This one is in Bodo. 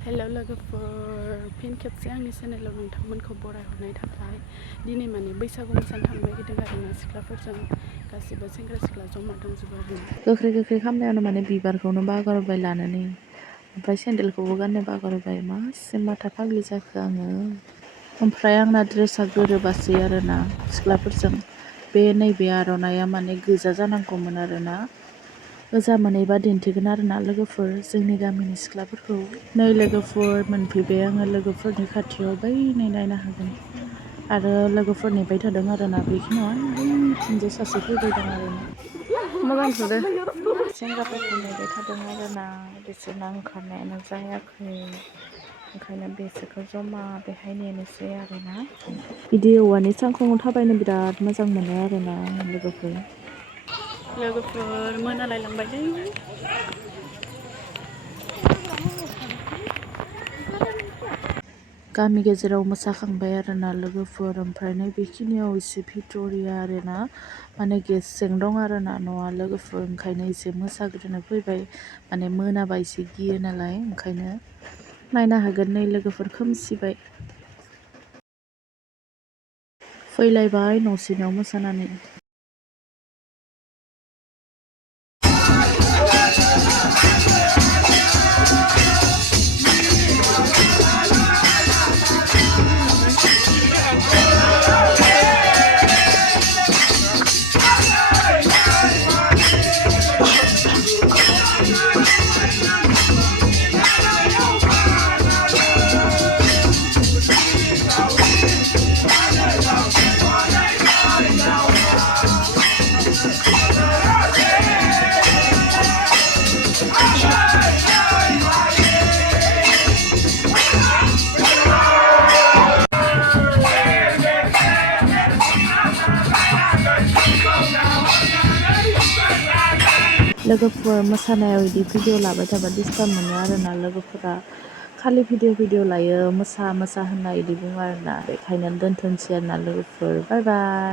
हेलौ लोगोफोर फिन खेबसे आंनि चेनेलाव नोंथांमोनखौ बरायहरनाय थाबाय। दिनै माने बैसागु मोसानो थांनो नागिरदों आरोना सिख्लाफोरजों गासिबो सेंग्रा सिख्ला जमा दंजोबो आरोना। गोख्रै खालामनायावनो माने बिबारखौनो बावगारबाय लानानै ओमफ्राय सेन्देलखौबो गाननो बावगारबाय। मासे माथा फाग्लि जाखो आङो। ओमफ्राय आंना ड्रेसा गोरोबासै आरोना सिख्लाफोरजों। बे नैबे आर'नाइया माने गोजा जानांगौमोन आरोना। गोजा मोनैबा दिन्थिगोन आरोना लोगोफोर जोंनि गामिनि सिख्लाफोरखौ। नै लोगोफोर मोनफैबाय आङो लोगोफोरनि खाथियाव बै नै नायनो हागोन। आरो लोगोफोर नेबाय थादों आरोना बेखिनियाव बैथिंजाय सासे फैबाय दं आरोना। मोजां नुदो। सेंग्राफोरखौ नेबाय थादों आरोना बिसोरना ओंखारनायानो जायाखै। ओंखायनो बिसोरखौ जमा बेहाय नेनोसै आरोना। बिदि औवानि सांखङाव थाबायनो बिराद मोजां मोनो आरोना लोगोफोर मोनालायलांबायलै। गामि गेजेराव मोसाखांबाय आरोना लोगोफोर। ओमफ्राय नै बेखिनियाव एसे भिट'रिया आरोना माने गेसें दं आरोना न'आ लोगोफोर। ओंखायनो एसे मोसाग्रोनो फैबाय माने मोनाबा एसे गियो नालाय ओंखायनो। नायनो हागोन नै लोगोफोर खोमसिबाय। फैलायबाय न'सेनाव मोसानानै। लोगोफोर मोसानायाव बिदि भिडिअ लाबाय थाबा डिस्टार्ब मोनो आरोना लोगोफोरा। खालि भिडिअ लायो मोसा होनना बिदि बुङो आरोना। बेखायनो दोनथ'नोसै आरोना लोगोफोर। बाय बाय।